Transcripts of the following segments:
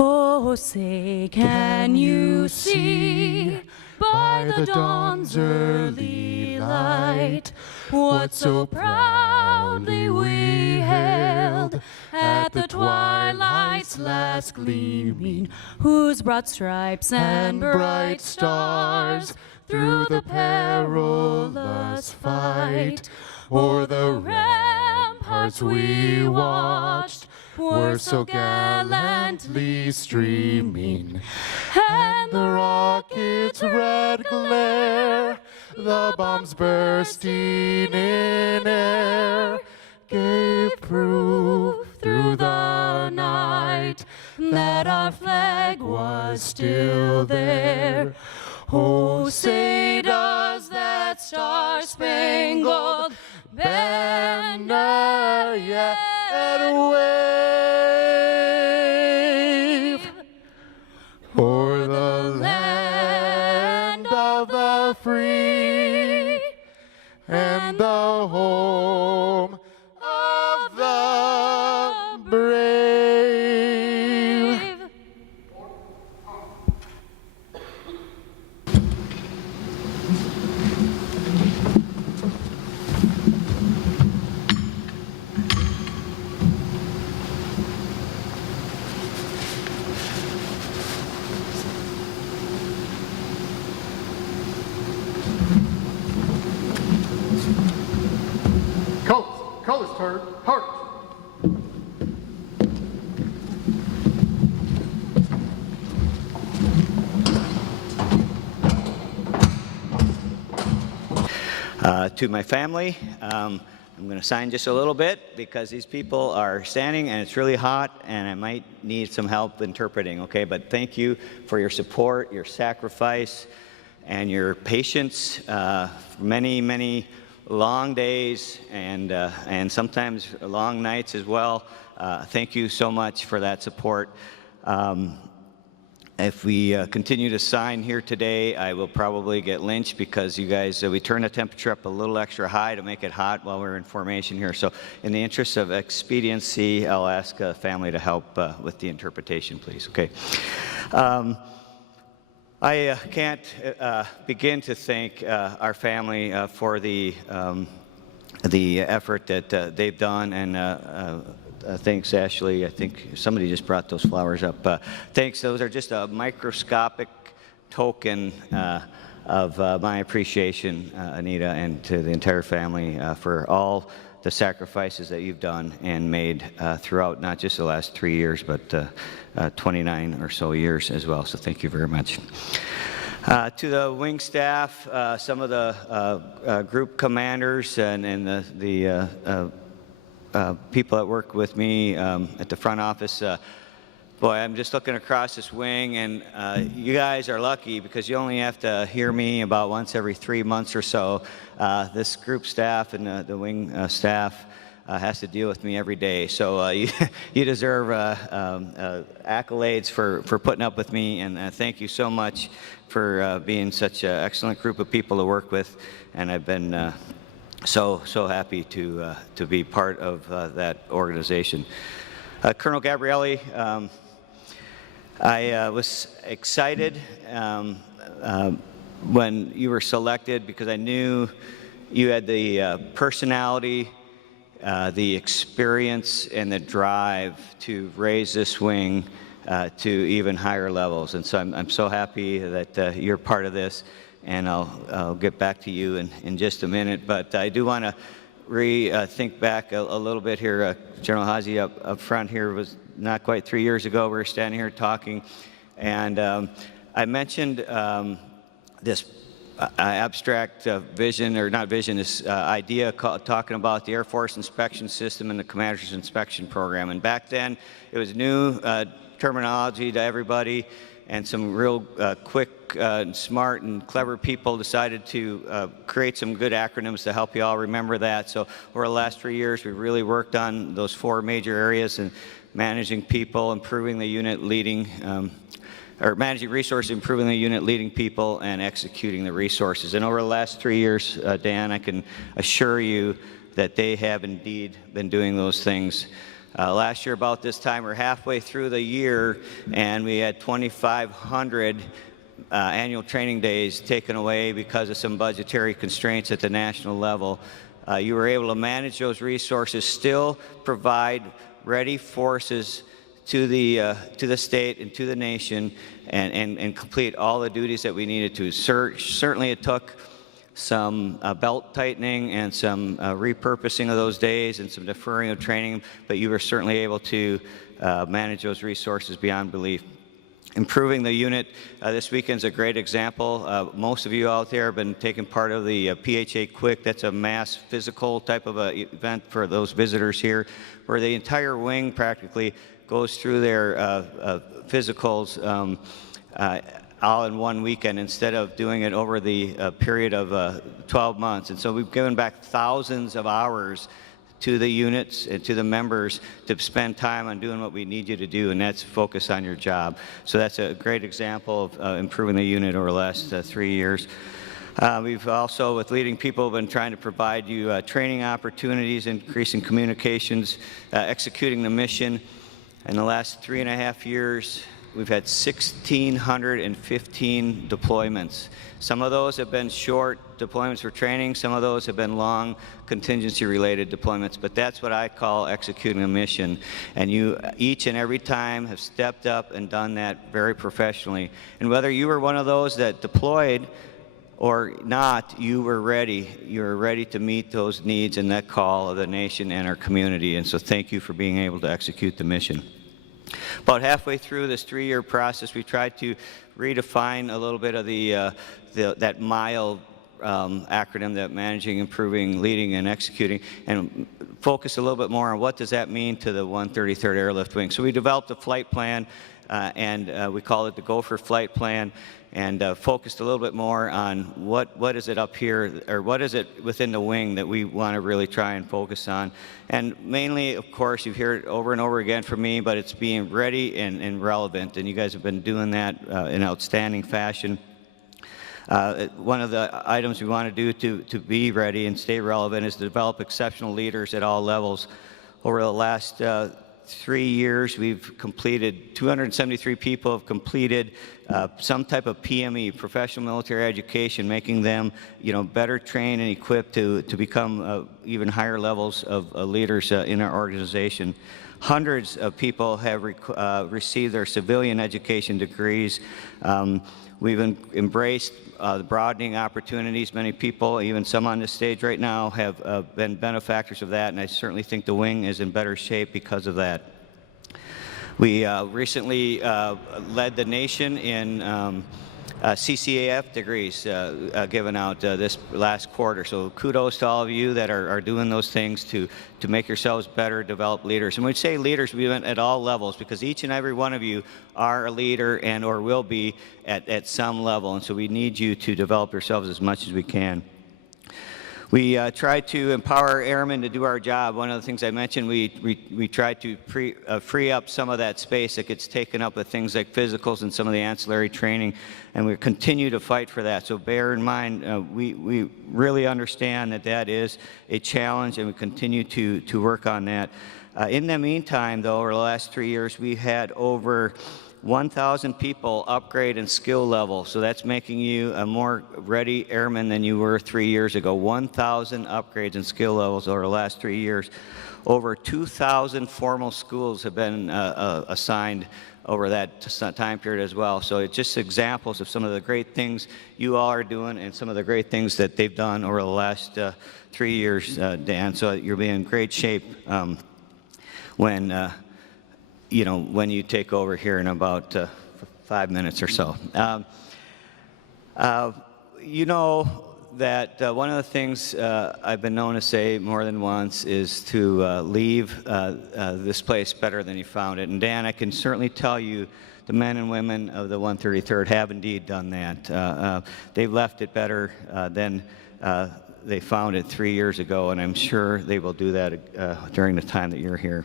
Oh, say, can you see by the dawn's early light what so proudly we hailed at the twilight's last gleaming, whose broad stripes and bright stars through the perilous fight o'er the ramparts we watched were so gallantly streaming, and the rocket's red glare, the bombs bursting in air, gave proof through the night that our flag was still there. Oh, say does that star-spangled banner yet wave o'er the land of the free and the home of the brave. Colors turn, heart. To my family, I'm going to sign just a little bit because these people are standing and it's really hot and I might need some help interpreting, okay? But thank you for your support, your sacrifice, and your patience. Many, many long days and sometimes long nights as well. Thank you so much for that support. If we continue to sign here today, I will probably get lynched because you guys, we turn the temperature up a little extra high to make it hot while we're in formation here. So in the interest of expediency, I'll ask family to help with the interpretation, please, okay? I can't begin to thank our family for the effort that they've done, and thanks, Ashley. I think somebody just brought those flowers up. Thanks. Those are just a microscopic token of my appreciation, Anita, and to the entire family for all the sacrifices that you've done and made throughout not just the last 3 years, but 29 or so years as well. So thank you very much. To the wing staff, some of the group commanders and the people that work with me at the front office, boy, I'm just looking across this wing, and you guys are lucky because you only have to hear me about once every 3 months or so. This group staff and the wing staff has to deal with me every day. So you deserve accolades for putting up with me, and thank you so much for being such an excellent group of people to work with. And I've been so happy to be part of that organization. Colonel Gabrielli, I was excited when you were selected because I knew you had the personality, the experience, and the drive to raise this wing to even higher levels. And so I'm so happy that you're part of this, and I'll get back to you in just a minute. But I do want to think back a little bit here. General Hazy up front here was not quite 3 years ago. We were standing here talking, and I mentioned this abstract vision, or not vision, this idea talking about the Air Force inspection system and the Commander's inspection program. And back then, it was new terminology to everybody, and some real quick, smart, and clever people decided to create some good acronyms to help you all remember that. So over the last 3 years, we've really worked on those 4 major areas: and managing people, improving the unit, leading, or managing resources, improving the unit, leading people, and executing the resources. And over the last 3 years, Dan, I can assure you that they have indeed been doing those things Last year about this time, we're halfway through the year, and we had 2,500 annual training days taken away because of some budgetary constraints at the national level. You were able to manage those resources, still provide ready forces to the state and to the nation, and complete all the duties that we needed to. Certainly it took some belt tightening and some repurposing of those days and some deferring of training, but you were certainly able to manage those resources beyond belief. Improving the unit this weekend's a great example. Most of you out there have been taking part of the PHA Quick. That's a mass physical type of event for those visitors here, where the entire wing practically goes through their physicals all in one weekend instead of doing it over the period of 12 months. And so we've given back thousands of hours to the units and to the members to spend time on doing what we need you to do, and that's focus on your job. So that's a great example of improving the unit over the last 3 years. We've also, with leading people, been trying to provide you training opportunities, increasing communications, executing the mission. In the last 3.5 years, we've had 1,615 deployments. Some of those have been short deployments for training. Some of those have been long contingency-related deployments. But that's what I call executing a mission. And you, each and every time, have stepped up and done that very professionally. And whether you were one of those that deployed or not, you were ready. You were ready to meet those needs and that call of the nation and our community. And so thank you for being able to execute the mission. About halfway through this 3-year process, we tried to redefine a little bit of that MILE acronym, that managing, improving, leading, and executing, and focus a little bit more on what does that mean to the 133rd Airlift Wing. So we developed a flight plan, and we call it the Gopher Flight Plan, and focused a little bit more on what is it up here, or what is it within the wing that we want to really try and focus on. And mainly, of course, you've heard it over and over again from me, but it's being ready and relevant, and you guys have been doing that in outstanding fashion. One of the items we want to do to be ready and stay relevant is to develop exceptional leaders at all levels. Over the last 3 years, we've completed 273 people have completed some type of PME, professional military education, making them, better trained and equipped to become even higher levels of leaders in our organization. Hundreds of people have received their civilian education degrees. We've embraced the broadening opportunities. Many people, even some on this stage right now, have been benefactors of that, and I certainly think the wing is in better shape because of that. We recently led the nation in CCAF degrees given out this last quarter. So kudos to all of you that are doing those things to make yourselves better, develop leaders. And when we say leaders, we meant at all levels, because each and every one of you are a leader and or will be at some level. And so we need you to develop yourselves as much as we can. We try to empower airmen to do our job. One of the things I mentioned, we try to free up some of that space that gets taken up with things like physicals and some of the ancillary training, and we continue to fight for that. So bear in mind, we really understand that is a challenge, and we continue to work on that. In the meantime, though, over the last 3 years, we've had over 1,000 people upgrade in skill level, so that's making you a more ready airman than you were 3 years ago. 1,000 upgrades in skill levels over the last 3 years. Over 2,000 formal schools have been assigned over that time period as well. So it's just examples of some of the great things you all are doing and some of the great things that they've done over the last 3 years, Dan. So you'll be in great shape when you take over here in about 5 minutes or so. You know that one of the things I've been known to say more than once is to leave this place better than you found it. And Dan, I can certainly tell you the men and women of the 133rd have indeed done that. They've left it better than they found it 3 years ago, and I'm sure they will do that during the time that you're here.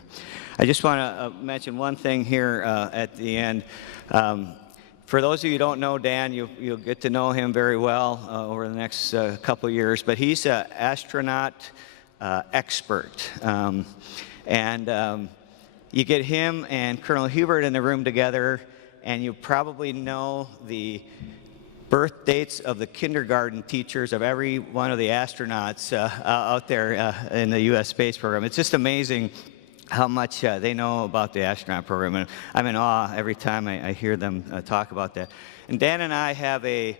I just want to mention one thing here at the end. For those of you who don't know Dan, you'll get to know him very well over the next couple of years, but he's an astronaut expert. you get him and Colonel Hubert in the room together, and you probably know the birth dates of the kindergarten teachers of every one of the astronauts out there in the U.S. space program. It's just amazing how much they know about the astronaut program, and I'm in awe every time I hear them talk about that. And Dan and I have a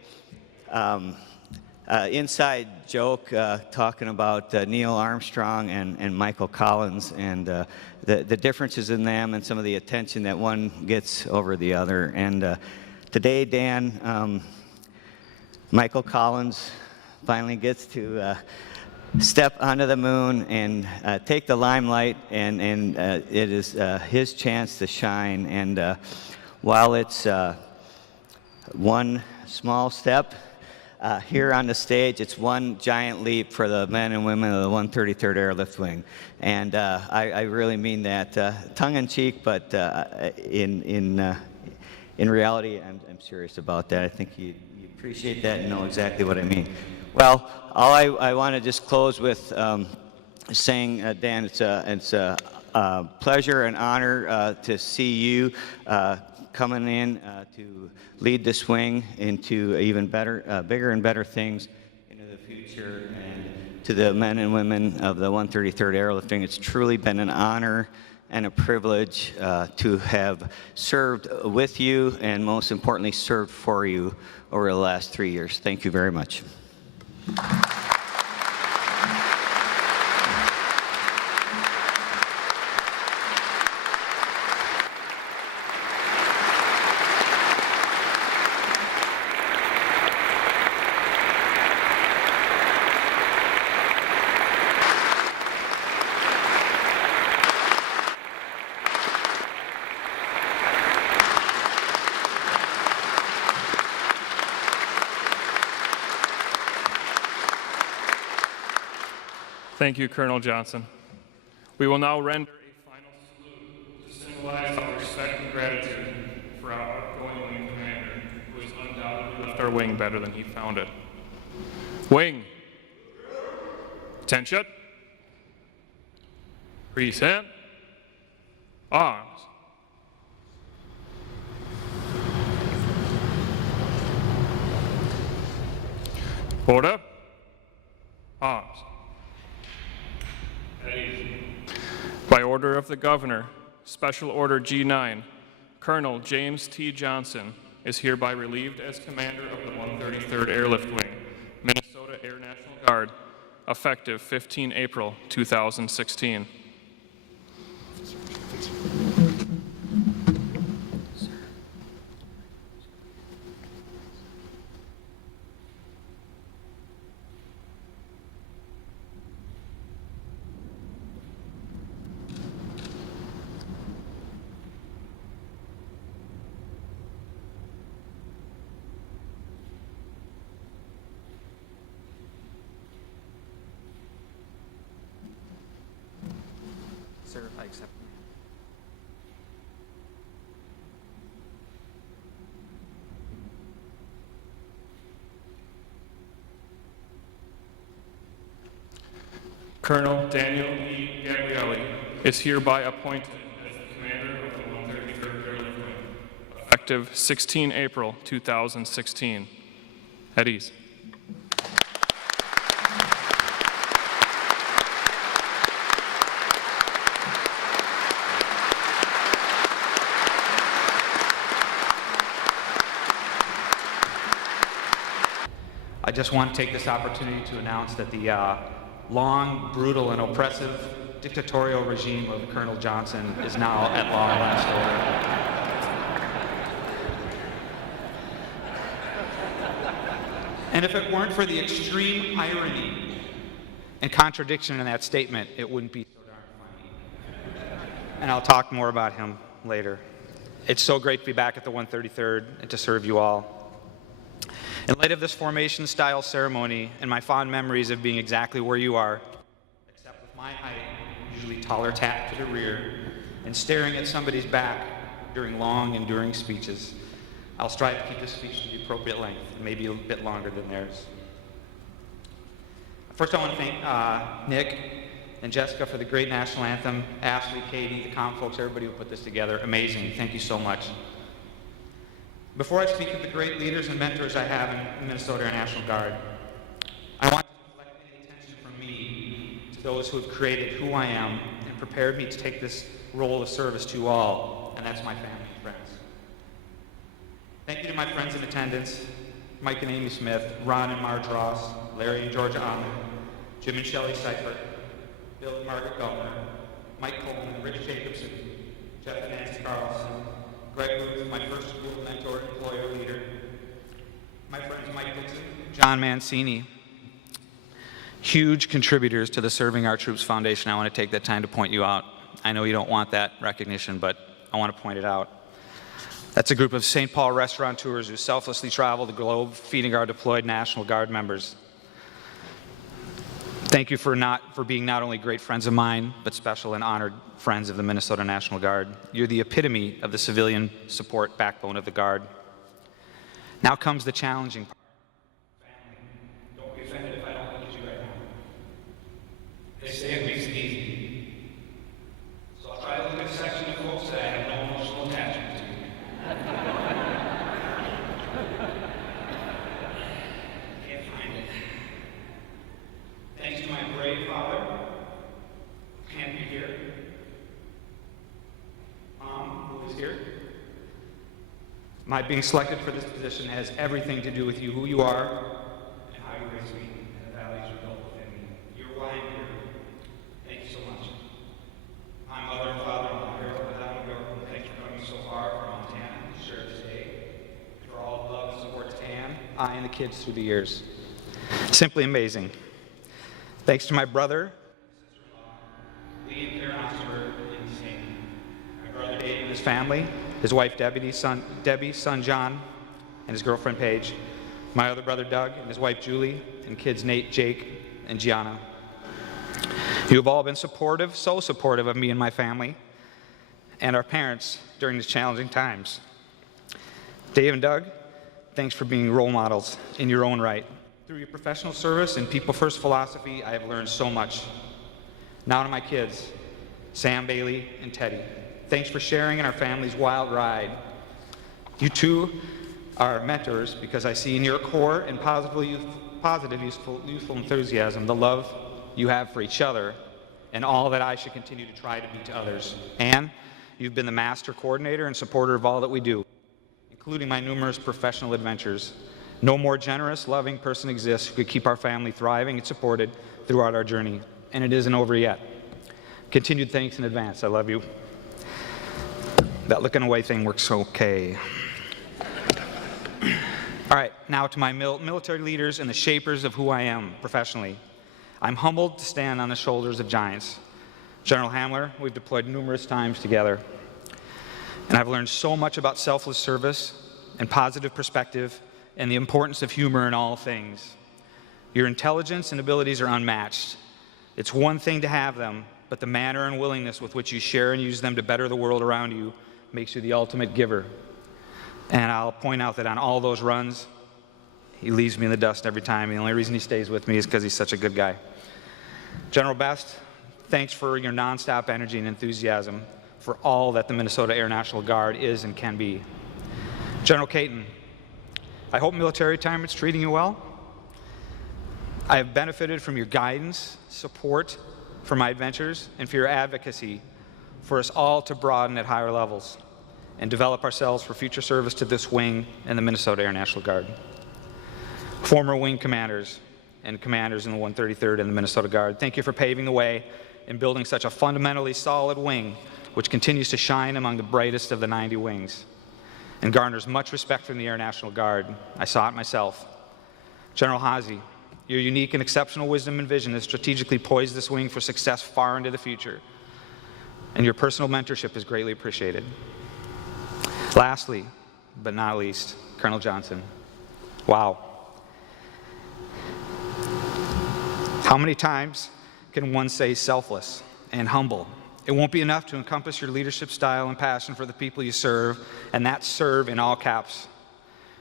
inside joke talking about Neil Armstrong and Michael Collins, and the differences in them and some of the attention that one gets over the other. And today, Dan, Michael Collins finally gets to step onto the moon and take the limelight, and it is his chance to shine. And while it's one small step here on the stage, it's one giant leap for the men and women of the 133rd Airlift Wing. And I really mean that tongue-in-cheek, but in reality, I'm serious about that. I think you appreciate that and know exactly what I mean. Well, I want to just close with saying, Dan, it's a pleasure and honor to see you coming in to lead this wing into even better, bigger and better things into the future. And to the men and women of the 133rd Airlifting, it's truly been an honor and a privilege to have served with you, and most importantly, served for you over the last 3 years. Thank you very much. Thank you, Colonel Johnson. We will now render a final salute to symbolize our respect and gratitude for our outgoing wing commander, who has undoubtedly left our wing better than he found it. Wing. Attention. Present. Arms. Order. Arms. By order of the Governor, Special Order G9, Colonel James T. Johnson is hereby relieved as Commander of the 133rd Airlift Wing, Minnesota Air National Guard, effective 15 April 2016. Sir, I accept. Colonel Daniel E. Gabrielli is hereby appointed as the Commander of the 133rd Airlift Wing, effective 16 April 2016. At ease. I just want to take this opportunity to announce that the long, brutal, and oppressive dictatorial regime of Colonel Johnson is now at long last over. And if it weren't for the extreme irony and contradiction in that statement, it wouldn't be so darn funny. And I'll talk more about him later. It's so great to be back at the 133rd and to serve you all. In light of this formation-style ceremony and my fond memories of being exactly where you are, except with my height, usually taller tack to the rear, and staring at somebody's back during long, enduring speeches, I'll strive to keep this speech to the appropriate length, maybe a bit longer than theirs. First, I want to thank Nick And Jessica for the great national anthem, Ashley, Katie, the comm folks, everybody who put this together, amazing. Thank you so much. Before I speak of the great leaders and mentors I have in the Minnesota Air National Guard, I want to deflect any attention from me to those who have created who I am and prepared me to take this role of service to all, and that's my family and friends. Thank you to my friends in attendance, Mike and Amy Smith, Ron and Marge Ross, Larry and Georgia Ahmed, Jim and Shelley Seifert, Bill and Margaret Gellner, Mike Coleman, Rich Jacobson, Jeff and Nancy Carlson, Greg Ruth, my first school mentor, employer, leader, my friends Mike Dixon, John Mancini, huge contributors to the Serving Our Troops Foundation. I want to take that time to point you out. I know you don't want that recognition, but I want to point it out. That's a group of St. Paul restaurateurs who selflessly travel the globe feeding our deployed National Guard members. Thank you for being not only great friends of mine, but special and honored friends of the Minnesota National Guard. You're the epitome of the civilian support backbone of the Guard. Now comes the challenging part. Family, don't be offended if I don't look at you right now. They say it makes it easy. So I'll try to look at a section of folks that I have no emotional attachment to. Can't find it. Thanks to my brave father, who can't be here. Mom, who is here. My being selected for this position has everything to do with you, who you are, and how you raised me, and the values you built within me. You're why I'm here. Thank you so much. My mother and father-in-law, Harold and Helen York, thank you for coming so far from Montana to share this day, for all the love and support to Ann, I, and the kids through the years. Simply amazing. Thanks to my brother, sister-in-law, Lee and Karen Oxford, and Satan. My brother Dave and his family, his wife Debbie, son John, and his girlfriend Paige. My other brother Doug and his wife Julie, and kids Nate, Jake, and Gianna. You have all been supportive, so supportive of me and my family, and our parents during these challenging times. Dave and Doug, thanks for being role models in your own right. Through your professional service and people-first philosophy, I have learned so much. Now to my kids, Sam, Bailey, and Teddy. Thanks for sharing in our family's wild ride. You two are mentors because I see in your core and positive, youthful enthusiasm the love you have for each other and all that I should continue to try to be to others. And you've been the master coordinator and supporter of all that we do, including my numerous professional adventures. No more generous, loving person exists who could keep our family thriving and supported throughout our journey. And it isn't over yet. Continued thanks in advance. I love you. That looking away thing works okay. All right, now to my military leaders and the shapers of who I am professionally. I'm humbled to stand on the shoulders of giants. General Hamler, we've deployed numerous times together. And I've learned so much about selfless service and positive perspective and the importance of humor in all things. Your intelligence and abilities are unmatched. It's one thing to have them, but the manner and willingness with which you share and use them to better the world around you makes you the ultimate giver. And I'll point out that on all those runs, he leaves me in the dust every time. The only reason he stays with me is because he's such a good guy. General Best, thanks for your nonstop energy and enthusiasm for all that the Minnesota Air National Guard is and can be. General Caton, I hope military retirement's treating you well. I have benefited from your guidance, support for my adventures, and for your advocacy for us all to broaden at higher levels and develop ourselves for future service to this wing and the Minnesota Air National Guard. Former wing commanders and commanders in the 133rd and the Minnesota Guard, thank you for paving the way in building such a fundamentally solid wing which continues to shine among the brightest of the 90 wings and garners much respect from the Air National Guard. I saw it myself. General Haase, your unique and exceptional wisdom and vision has strategically poised this wing for success far into the future, and your personal mentorship is greatly appreciated. Lastly, but not least, Colonel Johnson. Wow. How many times can one say selfless and humble? It won't be enough to encompass your leadership style and passion for the people you serve, and that's serve in all caps.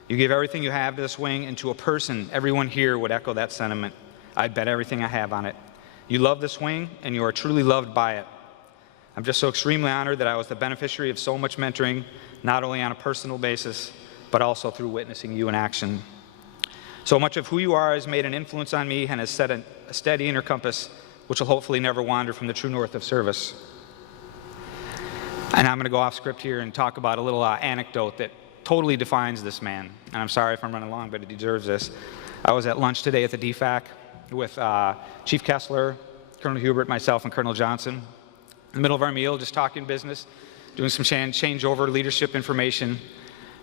You give everything you have to this wing, and to a person, everyone here would echo that sentiment. I'd bet everything I have on it. You love this wing, and you are truly loved by it. I'm just so extremely honored that I was the beneficiary of so much mentoring, not only on a personal basis, but also through witnessing you in action. So much of who you are has made an influence on me and has set a steady inner compass, which will hopefully never wander from the true north of service. And I'm going to go off script here and talk about a little anecdote that totally defines this man. And I'm sorry if I'm running long, but it deserves this. I was at lunch today at the DFAC with Chief Kessler, Colonel Hubert, myself, and Colonel Johnson. In the middle of our meal, just talking business, doing some changeover leadership information,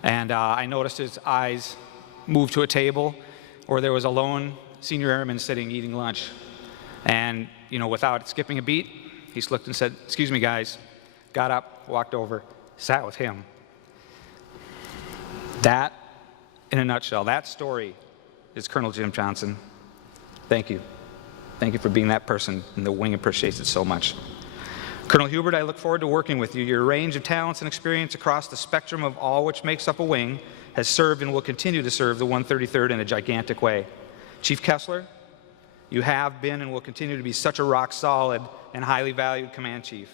and I noticed his eyes move to a table where there was a lone senior airman sitting eating lunch. And, you know, without skipping a beat, he just looked and said, "Excuse me, guys," got up, walked over, sat with him. That, in a nutshell, that story is Colonel Jim Johnson. Thank you. Thank you for being that person, and the wing appreciates it so much. Colonel Hubert, I look forward to working with you. Your range of talents and experience across the spectrum of all which makes up a wing has served and will continue to serve the 133rd in a gigantic way. Chief Kessler, you have been and will continue to be such a rock-solid and highly valued command chief.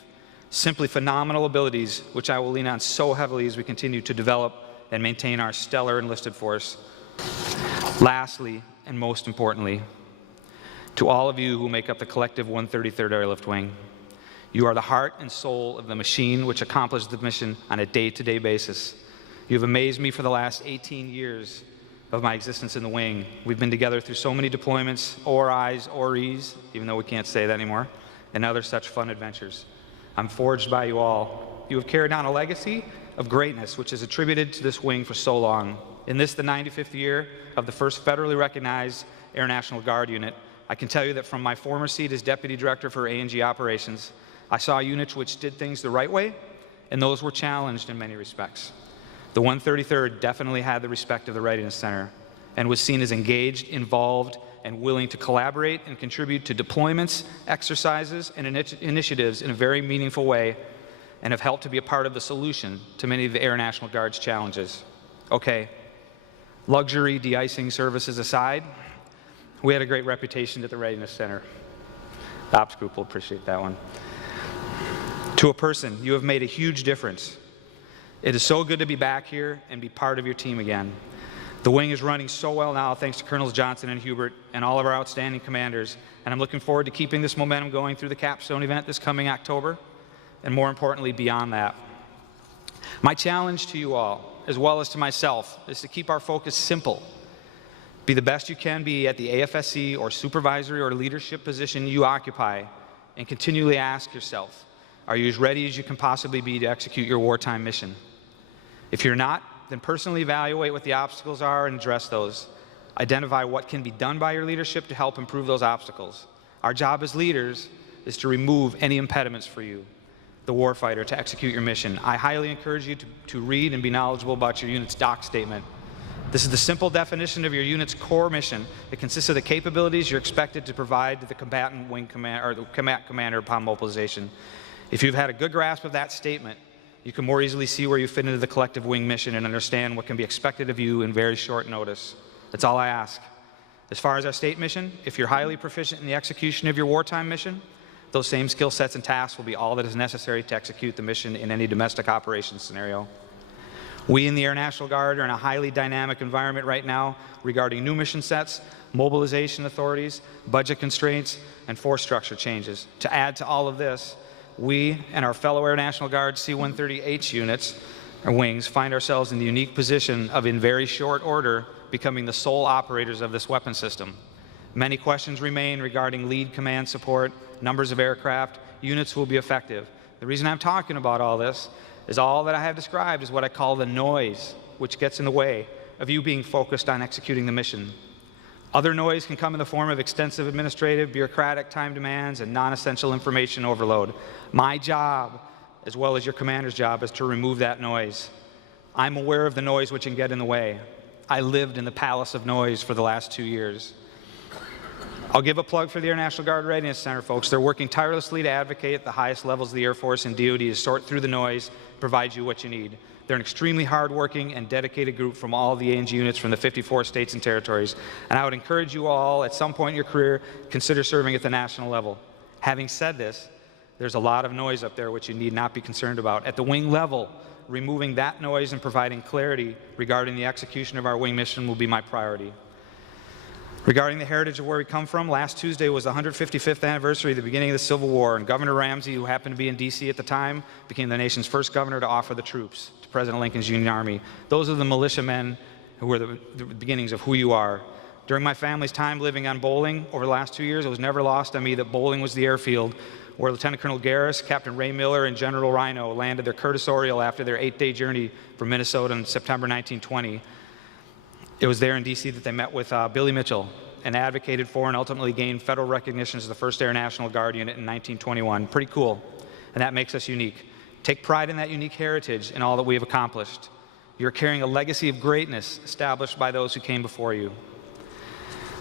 Simply phenomenal abilities, which I will lean on so heavily as we continue to develop and maintain our stellar enlisted force. Lastly, and most importantly, to all of you who make up the collective 133rd Airlift Wing, you are the heart and soul of the machine which accomplishes the mission on a day-to-day basis. You have amazed me for the last 18 years of my existence in the wing. We've been together through so many deployments, ORIs, OREs, even though we can't say that anymore, and other such fun adventures. I'm forged by you all. You have carried on a legacy of greatness which is attributed to this wing for so long. In this, the 95th year of the first federally recognized Air National Guard unit, I can tell you that from my former seat as Deputy Director for A&G Operations, I saw units which did things the right way, and those were challenged in many respects. The 133rd definitely had the respect of the Readiness Center and was seen as engaged, involved, and willing to collaborate and contribute to deployments, exercises, and initiatives in a very meaningful way, and have helped to be a part of the solution to many of the Air National Guard's challenges. Okay, luxury de-icing services aside, we had a great reputation at the Readiness Center. The ops group will appreciate that one. To a person, you have made a huge difference. It is so good to be back here and be part of your team again. The wing is running so well now thanks to Colonels Johnson and Hubert and all of our outstanding commanders, and I'm looking forward to keeping this momentum going through the capstone event this coming October, and more importantly, beyond that. My challenge to you all, as well as to myself, is to keep our focus simple. Be the best you can be at the AFSC or supervisory or leadership position you occupy, and continually ask yourself, are you as ready as you can possibly be to execute your wartime mission? If you're not, then personally evaluate what the obstacles are and address those. Identify what can be done by your leadership to help improve those obstacles. Our job as leaders is to remove any impediments for you, the warfighter, to execute your mission. I highly encourage you to read and be knowledgeable about your unit's doc statement. This is the simple definition of your unit's core mission. It consists of the capabilities you're expected to provide to the combatant wing command or the commander upon mobilization. If you've had a good grasp of that statement, you can more easily see where you fit into the collective wing mission and understand what can be expected of you in very short notice. That's all I ask. As far as our state mission, if you're highly proficient in the execution of your wartime mission, those same skill sets and tasks will be all that is necessary to execute the mission in any domestic operations scenario. We in the Air National Guard are in a highly dynamic environment right now regarding new mission sets, mobilization authorities, budget constraints, and force structure changes. To add to all of this, we and our fellow Air National Guard C-130H units, or wings, find ourselves in the unique position of, in very short order, becoming the sole operators of this weapon system. Many questions remain regarding lead command support, numbers of aircraft, units will be effective. The reason I'm talking about all this is all that I have described is what I call the noise, which gets in the way of you being focused on executing the mission. Other noise can come in the form of extensive administrative, bureaucratic time demands, and non-essential information overload. My job, as well as your commander's job, is to remove that noise. I'm aware of the noise which can get in the way. I lived in the palace of noise for the last 2 years. I'll give a plug for the Air National Guard Readiness Center, folks. They're working tirelessly to advocate at the highest levels of the Air Force and DoD to sort through the noise, provide you what you need. They're an extremely hardworking and dedicated group from all the A&G units from the 54 states and territories. And I would encourage you all, at some point in your career, consider serving at the national level. Having said this, there's a lot of noise up there which you need not be concerned about. At the wing level, removing that noise and providing clarity regarding the execution of our wing mission will be my priority. Regarding the heritage of where we come from, last Tuesday was the 155th anniversary of the beginning of the Civil War, and Governor Ramsey, who happened to be in D.C. at the time, became the nation's first governor to offer the troops to President Lincoln's Union Army. Those are the militiamen who were the beginnings of who you are. During my family's time living on Bowling over the last 2 years, it was never lost on me that Bowling was the airfield where Lieutenant Colonel Garris, Captain Ray Miller, and General Rhino landed their Curtis Oriole after their 8-day journey from Minnesota in September 1920. It was there in D.C. that they met with Billy Mitchell and advocated for and ultimately gained federal recognition as the first Air National Guard unit in 1921. Pretty cool, and that makes us unique. Take pride in that unique heritage and all that we have accomplished. You're carrying a legacy of greatness established by those who came before you.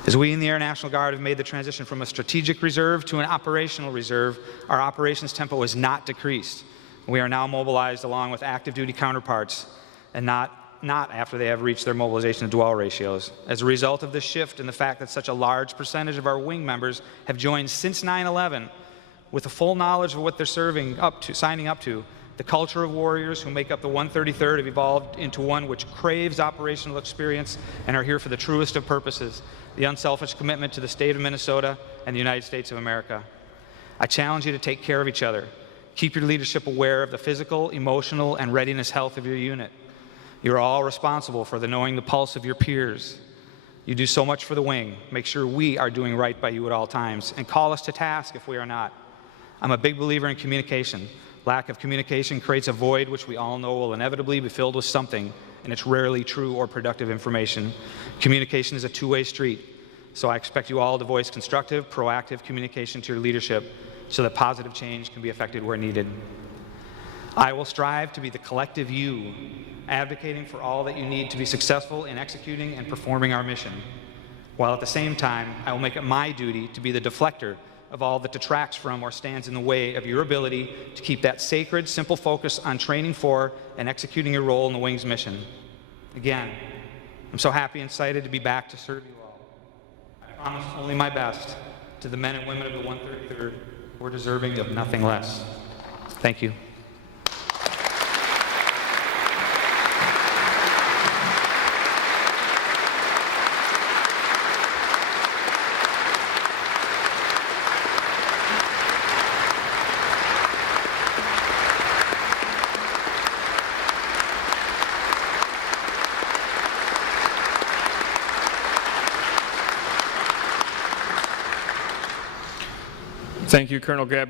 As we in the Air National Guard have made the transition from a strategic reserve to an operational reserve, our operations tempo has not decreased. We are now mobilized along with active duty counterparts and not after they have reached their mobilization to dwell ratios. As a result of this shift and the fact that such a large percentage of our wing members have joined since 9/11 with the full knowledge of what they're signing up to, the culture of warriors who make up the 133rd have evolved into one which craves operational experience and are here for the truest of purposes, the unselfish commitment to the state of Minnesota and the United States of America. I challenge you to take care of each other. Keep your leadership aware of the physical, emotional, and readiness health of your unit. You're all responsible for knowing the pulse of your peers. You do so much for the wing. Make sure we are doing right by you at all times, and call us to task if we are not. I'm a big believer in communication. Lack of communication creates a void which we all know will inevitably be filled with something, and it's rarely true or productive information. Communication is a two-way street, so I expect you all to voice constructive, proactive communication to your leadership so that positive change can be effected where needed. I will strive to be the collective you, advocating for all that you need to be successful in executing and performing our mission, while at the same time, I will make it my duty to be the deflector of all that detracts from or stands in the way of your ability to keep that sacred, simple focus on training for and executing your role in the Wing's mission. Again, I'm so happy and excited to be back to serve you all. I promise only my best to the men and women of the 133rd who are deserving of nothing less. Thank you. Thank you, Colonel Gabrielli.